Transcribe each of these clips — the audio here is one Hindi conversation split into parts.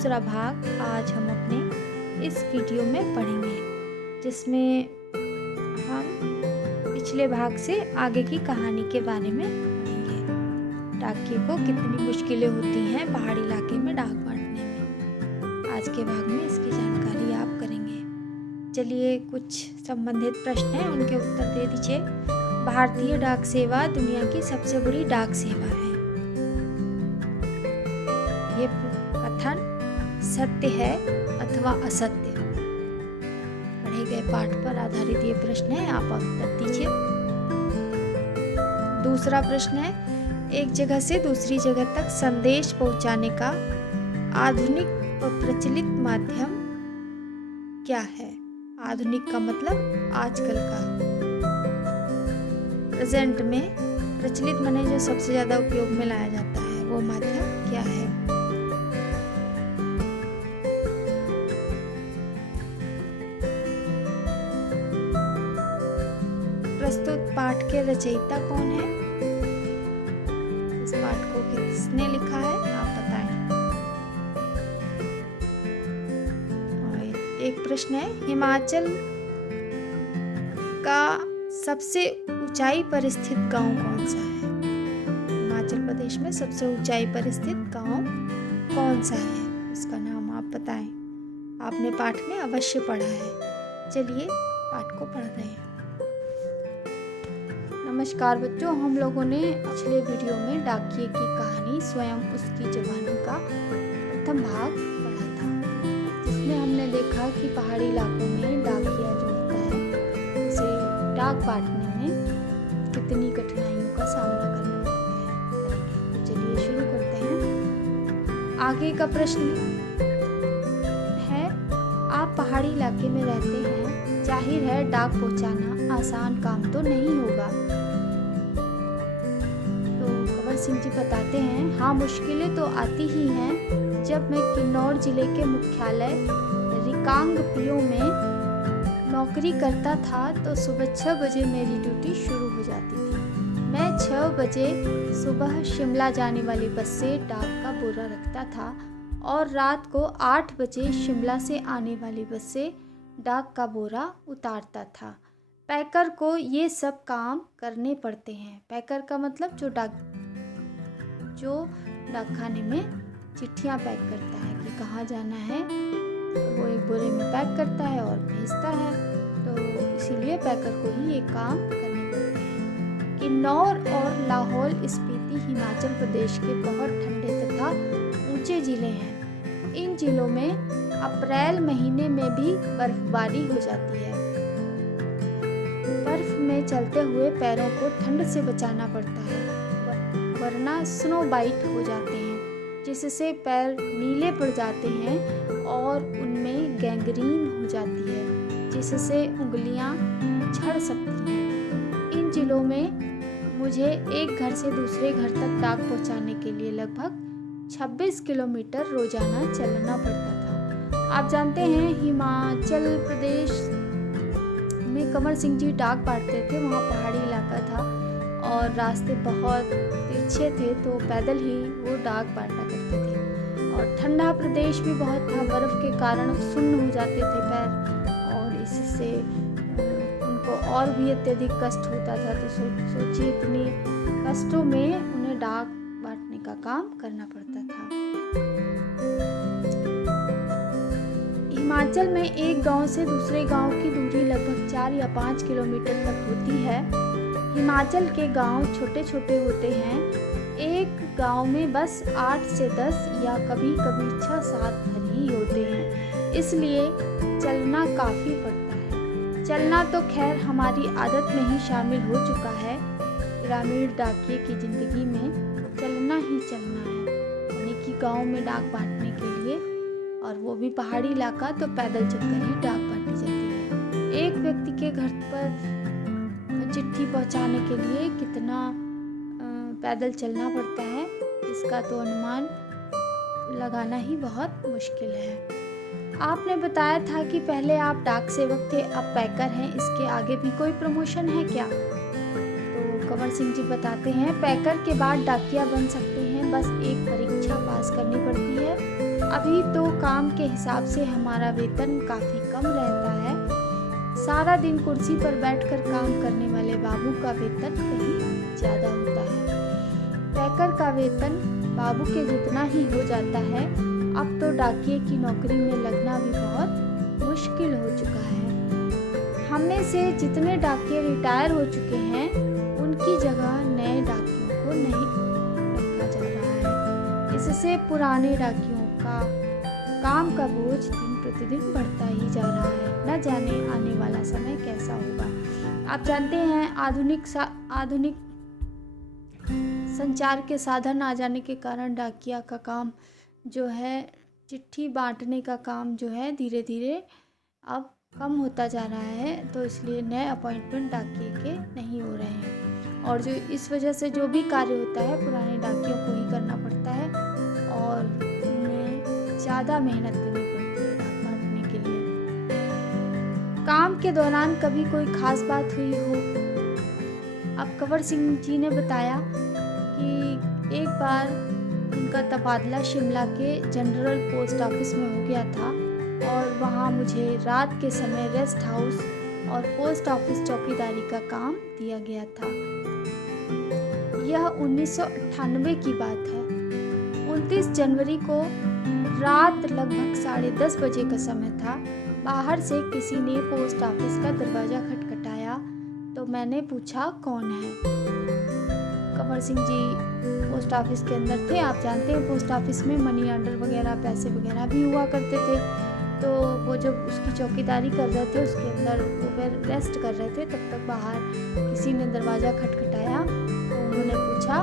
दूसरा भाग आज हम अपने इस वीडियो में पढ़ेंगे, जिसमें हम पिछले भाग से आगे की कहानी के बारे में पढ़ेंगे। डाकिये को कितनी मुश्किलें होती हैं पहाड़ी इलाके में डाक बांटने में। आज के भाग में इसकी जानकारी आप करेंगे। चलिए, कुछ संबंधित प्रश्न हैं, उनके उत्तर दे दीजिए। भारतीय डाक सेवा दुनिया की सबसे बड़ी डाक सेवा है। ये कथन सत्य है अथवा असत्य? पढ़े गए पाठ पर आधारित ये प्रश्न है, आप उत्तर दीजिए। दूसरा प्रश्न है, एक जगह से दूसरी जगह तक संदेश पहुंचाने का आधुनिक व प्रचलित माध्यम क्या है? आधुनिक का मतलब आजकल का, प्रेजेंट में प्रचलित माने जो सबसे ज्यादा उपयोग में लाया जाता है, वो माध्यम क्या है? प्रस्तुत पाठ के रचयिता कौन है? इस पाठ को किसने लिखा है, आप बताएं। और एक प्रश्न है, हिमाचल का सबसे ऊंचाई पर स्थित गांव कौन सा है? हिमाचल प्रदेश में सबसे ऊंचाई पर स्थित गांव कौन सा है? उसका नाम आप बताएं। आपने पाठ में अवश्य पढ़ा है। चलिए पाठ को पढ़ रहे हैं। नमस्कार बच्चों, हम लोगों ने पिछले वीडियो में डाकिये की कहानी स्वयं उसकी जवानी का प्रथम भाग पढ़ा था, जिसमें हमने देखा कि पहाड़ी इलाकों में डाकिया जो होता है, उसे डाक बांटने में कितनी कठिनाइयों का सामना करना पड़ता है। चलिए शुरू करते हैं। आगे का प्रश्न है, आप पहाड़ी इलाके में रहते हैं, जाहिर है डाक पहुंचाना आसान काम तो नहीं होगा। तो कंवर सिंह जी बताते हैं, हाँ मुश्किलें तो आती ही हैं। जब मैं किन्नौर जिले के मुख्यालय रिकांगपिओ में नौकरी करता था तो सुबह 6 बजे मेरी ड्यूटी शुरू हो जाती थी। मैं 6 बजे सुबह शिमला जाने वाली बस से डाक का बोरा रखता था और रात को 8 बजे शिमला से आने वाली बस से डाक का बोरा उतारता था। पैकर को ये सब काम करने पड़ते हैं। पैकर का मतलब जो डाकखाने में चिट्ठियाँ पैक करता है कि कहाँ जाना है, वो एक बोरे में पैक करता है और भेजता है। तो इसीलिए पैकर को ही ये काम करने पड़ते हैं। किन्नौर और लाहौल स्पीति हिमाचल प्रदेश के बहुत ठंडे तथा ऊंचे जिले हैं। इन जिलों में अप्रैल महीने में भी बर्फबारी हो जाती है। बर्फ में चलते हुए पैरों को ठंड से बचाना पड़ता है, वरना स्नो बाइट हो जाते हैं, जिससे पैर नीले पड़ जाते हैं और उनमें गैंग्रीन हो जाती है, जिससे उंगलियां झड़ सकती हैं। इन जिलों में मुझे एक घर से दूसरे घर तक डाक पहुंचाने के लिए लगभग 26 किलोमीटर रोजाना चलना पड़ता था। आप जानते हैं हिमाचल प्रदेश में कंवर सिंह जी डाक बांटते थे। वहाँ पहाड़ी इलाका था और रास्ते बहुत तिरछे थे, तो पैदल ही वो डाक बांटा करते थे। और ठंडा प्रदेश भी बहुत था, बर्फ के कारण सुन्न हो जाते थे पैर और इससे उनको और भी अत्यधिक कष्ट होता था। तो सोचिए इतने कष्टों में उन्हें डाक बांटने का काम करना पड़ता था। हिमाचल में एक गांव से दूसरे गांव की दूरी लगभग 4 या 5 किलोमीटर तक होती है। हिमाचल के गांव छोटे छोटे होते हैं। एक गांव में बस 8 से 10 या कभी कभी 6-7 घर ही होते हैं, इसलिए चलना काफ़ी पड़ता है। चलना तो खैर हमारी आदत में ही शामिल हो चुका है। ग्रामीण डाकिये की ज़िंदगी में चलना ही चलना है, यानी कि गांव में डाक बांटने के लिए, और वो भी पहाड़ी इलाका, तो पैदल चलकर ही डाक बांटी जाती है। एक व्यक्ति के घर पर चिट्ठी पहुंचाने के लिए कितना पैदल चलना पड़ता है, इसका तो अनुमान लगाना ही बहुत मुश्किल है। आपने बताया था कि पहले आप डाक सेवक थे, अब पैकर हैं, इसके आगे भी कोई प्रमोशन है क्या? तो कंवर सिंह जी बताते हैं, पैकर के बाद डाकिया बन सकते हैं, बस एक परीक्षा पास करनी पड़ती है अभी तो काम के हिसाब से हमारा वेतन काफ़ी कम रहता है। सारा दिन कुर्सी पर बैठकर काम करने वाले बाबू का वेतन कहीं ज़्यादा होता है। पैकर का वेतन बाबू के जितना ही हो जाता है। अब तो डाकिये की नौकरी में लगना भी बहुत मुश्किल हो चुका है। हम में से जितने डाकिये रिटायर हो चुके हैं, उनकी जगह नए डाकियों को नहीं रखा जा रहा है। इससे पुराने डाकियों का काम का बोझ दिन प्रतिदिन बढ़ता ही जा रहा है। न जाने आने वाला समय कैसा होगा। आप जानते हैं, आधुनिक संचार के साधन आ जाने के कारण डाकिया का काम जो है, चिट्ठी बांटने का काम जो है, धीरे धीरे अब कम होता जा रहा है। तो इसलिए नए अपॉइंटमेंट डाकिये के नहीं हो रहे हैं, और जो इस वजह से जो भी कार्य होता है पुराने डाकियों को ही करना पड़ता है, और उन्हें ज़्यादा मेहनत करनी पड़ती है डाक बांटने के लिए। काम के दौरान कभी कोई खास बात हुई हो? अब कंवर सिंह जी ने बताया कि एक बार उनका तबादला शिमला के जनरल पोस्ट ऑफिस में हो गया था, और वहाँ मुझे रात के समय रेस्ट हाउस और पोस्ट ऑफिस चौकीदारी का काम दिया गया था। यह 1998 की बात है। 29 जनवरी को रात लगभग 10:30 बजे का समय था। बाहर से किसी ने पोस्ट ऑफिस का दरवाज़ा खटखटाया, तो मैंने पूछा कौन है। कंवर सिंह जी पोस्ट ऑफिस के अंदर थे। आप जानते हैं पोस्ट ऑफिस में मनी ऑर्डर वगैरह, पैसे वगैरह भी हुआ करते थे। तो वो जब उसकी चौकीदारी कर रहे थे, उसके अंदर वो रेस्ट कर रहे थे, तब तक बाहर किसी ने दरवाज़ा खटखटाया। तो उन्होंने पूछा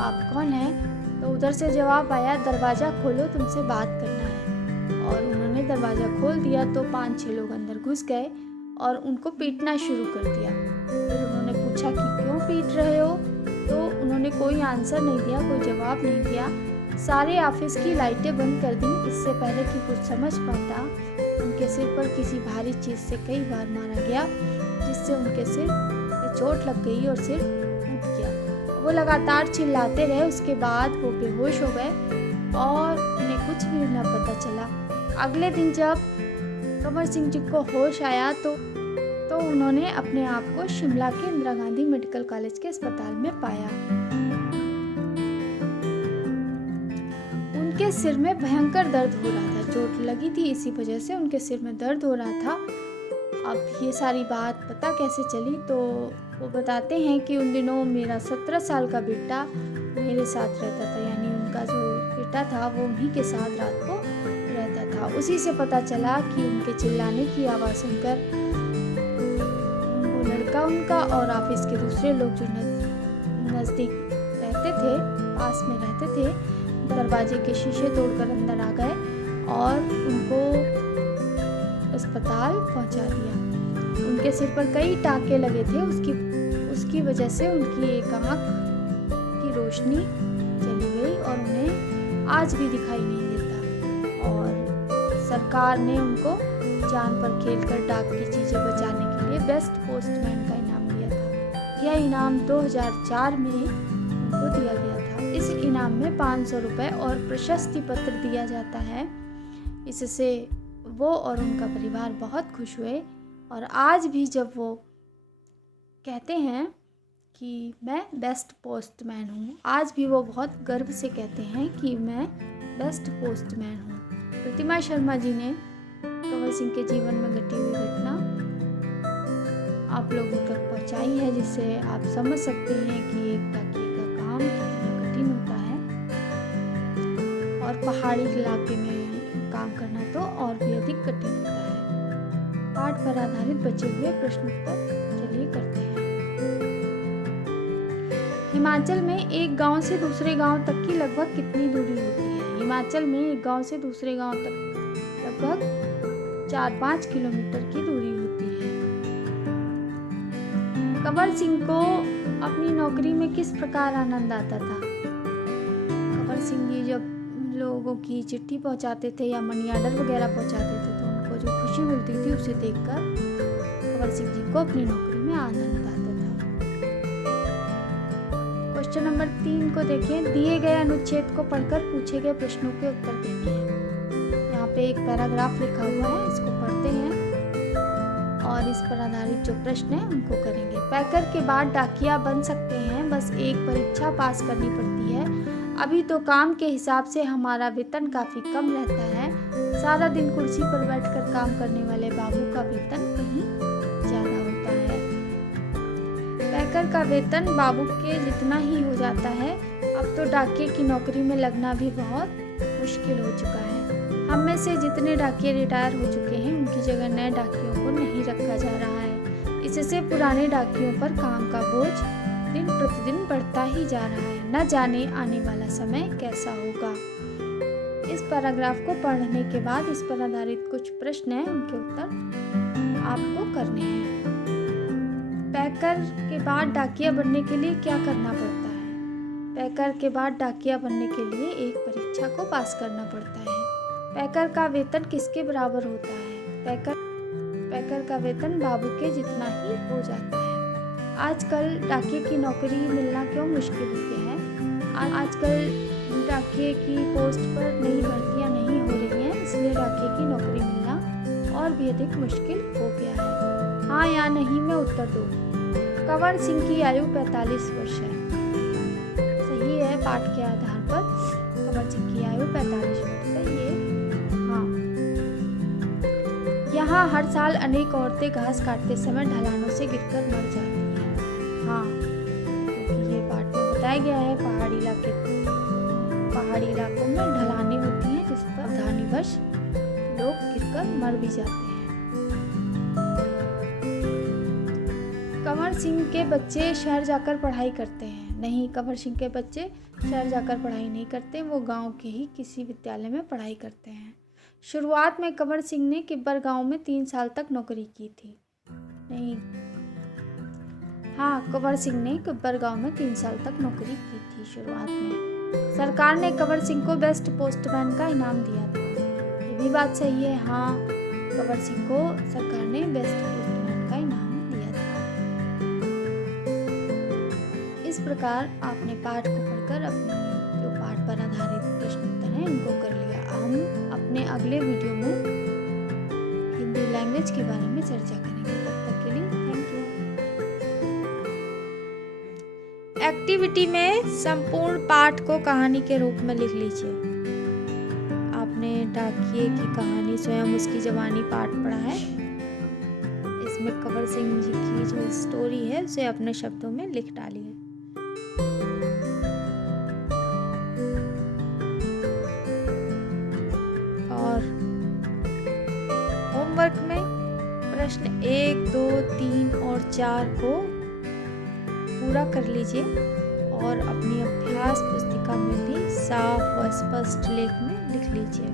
आप कौन हैं? तो उधर से जवाब आया, दरवाज़ा खोलो, तुमसे बात करना है। और उन्होंने दरवाज़ा खोल दिया तो 5-6 लोग अंदर घुस गए और उनको पीटना शुरू कर दिया। फिर उन्होंने पूछा कि क्यों पीट रहे हो? तो उन्होंने कोई आंसर नहीं दिया, कोई जवाब नहीं दिया। सारे ऑफिस की लाइटें बंद कर दी। इससे पहले कि कुछ समझ पाता, उनके सिर पर किसी भारी चीज़ से कई बार मारा गया, जिससे उनके सिर में चोट लग गई और सिर टूट गया। वो लगातार चिल्लाते रहे। उसके बाद वो बेहोश हो गए और उन्हें कुछ भी न पता चला। अगले दिन जब कंवर सिंह जी को होश आया तो उन्होंने अपने आप को शिमला के इंदिरा गांधी मेडिकल कॉलेज के अस्पताल में पाया। उनके सिर में भयंकर दर्द हो रहा था। चोट लगी थी, इसी वजह से उनके सिर में दर्द हो रहा था। अब ये सारी बात पता कैसे चली? तो वो बताते हैं कि उन दिनों मेरा 17 साल का बेटा मेरे साथ रहता था, यानी उनका जो बेटा था वो उन्हीं के साथ रात को रहता था। उसी से पता चला कि उनके चिल्लाने की आवाज़ सुनकर वो लड़का उनका और ऑफिस के दूसरे लोग जो नज़दीक रहते थे, पास में रहते थे, दरवाजे के शीशे तोड़कर अंदर आ गए और उनको अस्पताल पहुंचा दिया। उनके सिर पर कई टाँके लगे थे। उसकी वजह से उनकी एक आँख की रोशनी चली गई और उन्हें आज भी दिखाई नहीं देता। और सरकार ने उनको जान पर खेलकर डाक की चीज़ें बचाने के लिए बेस्ट पोस्टमैन का इनाम दिया था। यह इनाम 2004 में उनको दिया गया था। इस इनाम में 500 रुपये और प्रशस्ति पत्र दिया जाता है। इससे वो और उनका परिवार बहुत खुश हुए, और आज भी जब वो कहते हैं कि मैं बेस्ट पोस्टमैन हूँ, आज भी वो बहुत गर्व से कहते हैं कि मैं बेस्ट पोस्टमैन हूँ। प्रतिमा शर्मा जी ने कंवर सिंह के जीवन में घटी हुई घटना आप लोगों तक पहुँचाई है, जिससे आप समझ सकते हैं कि एक डाकिये का काम कितना कठिन होता है, और पहाड़ी इलाके में काम करना तो और भी अधिक कठिन होता है। पाठ पर आधारित बचे हुए प्रश्न उत्तर चलिए करते हैं। हिमाचल में एक गांव से दूसरे गांव तक की लगभग कितनी दूरी होती है? हिमाचल में एक गांव से दूसरे गांव तक लगभग 4-5 किलोमीटर की दूरी होती है। कंवर सिंह को अपनी नौकरी में किस प्रकार आनंद आता था? कंवर सिंह जी जब लोगों की चिट्ठी पहुंचाते थे या मनी ऑर्डर वगैरह पहुंचाते थे, तो उनको जो खुशी मिलती थी उसे देखकर कंवर सिंह जी को अपनी नौकरी में आनंद आता था। क्वेश्चन नंबर 3 को देखें। दिए गए अनुच्छेद को पढ़कर पूछे गए प्रश्नों के उत्तर देने हैं। यहाँ पे एक पैराग्राफ लिखा हुआ है, इसको पढ़ते हैं और इस पर आधारित जो प्रश्न है उनको करेंगे। पैकर के बाद डाकिया बन सकते हैं, बस एक परीक्षा पास करनी पड़ती है। अभी तो काम के हिसाब से हमारा वेतन काफ़ी कम रहता है। सारा दिन कुर्सी पर बैठकर काम करने वाले बाबू का वेतन कहीं ज़्यादा होता है। पैकर का वेतन बाबू के जितना ही हो जाता है। अब तो डाकिये की नौकरी में लगना भी बहुत मुश्किल हो चुका है। हम में से जितने डाकिये रिटायर हो चुके हैं, उनकी जगह नए डाकियों को नहीं रखा जा रहा है। इससे पुराने डाकियों पर काम का बोझ दिन प्रतिदिन बढ़ता ही जा रहा है। न जाने आने वाला समय कैसा होगा। इस पैराग्राफ को पढ़ने के बाद इस पर आधारित कुछ प्रश्न हैं, उनके उत्तर आपको करने हैं। पैकर के बाद डाकिया बनने के लिए क्या करना पड़ता है? पैकर के बाद डाकिया बनने के लिए एक परीक्षा को पास करना पड़ता है। पैकर का वेतन किसके बराबर होता है? पैकर का वेतन बाबू के जितना ही हो जाता है। आजकल डाकिये की नौकरी मिलना क्यों मुश्किल हो गया है? आजकल डाकिये की पोस्ट पर नई भर्तियां नहीं हो रही हैं, इसलिए डाकिये की नौकरी मिलना और भी अधिक मुश्किल हो गया है। हाँ या नहीं में उत्तर दो। कंवर सिंह की आयु 45 वर्ष है। सही है, पाठ के आधार पर कंवर सिंह की आयु 45 वर्ष है। ये हाँ। यहाँ हर साल अनेक औरतें घास काटते समय ढलानों से गिरकर मर जाती हैं। हाँ, क्योंकि ये पाठ में बताया गया है पहाड़ी इलाकों में ढलानें होती हैं, जिस पर सावधानीवश लोग गिरकर मर भी जाते हैं। कंवर सिंह के बच्चे शहर जाकर पढ़ाई करते हैं। नहीं, कंवर सिंह के बच्चे शहर जाकर पढ़ाई नहीं करते, वो गांव के ही किसी विद्यालय में पढ़ाई करते हैं। शुरुआत में कंवर सिंह ने किब्बर गांव में 3 साल तक नौकरी की थी। नहीं, हाँ, कंवर सिंह ने किब्बर गांव में 3 साल तक नौकरी की थी शुरुआत में। सरकार ने कंवर सिंह को बेस्ट पोस्टमैन का इनाम दिया था। ये भी बात सही है। हाँ, कंवर सिंह को सरकार ने बेस्ट पोस्टमैन का इनाम दिया था। इस प्रकार आपने पाठ को पढ़कर अपने जो पाठ पर आधारित प्रश्न उत्तर हैं इनको कर लिया। हम अपने अगले वीडियो में हिंदी लैंग्वेज के बारे में चर्चा करेंगे। तब तक के लिए थैंक यू। एक्टिविटी में संपूर्ण पाठ को कहानी के रूप में लिख लीजिए। आपने डाकिये की कहानी स्वयं उसकी जवानी पाठ पढ़ा है। इसमें कंवर सिंह जी की जो स्टोरी है उसे अपने शब्दों में लिख डालिए। और होमवर्क में प्रश्न 1, 2, 3 और 4 को पूरा कर लीजिए और अपनी अभ्यास पुस्तिका में भी साफ व स्पष्ट लेख में लिख लीजिए।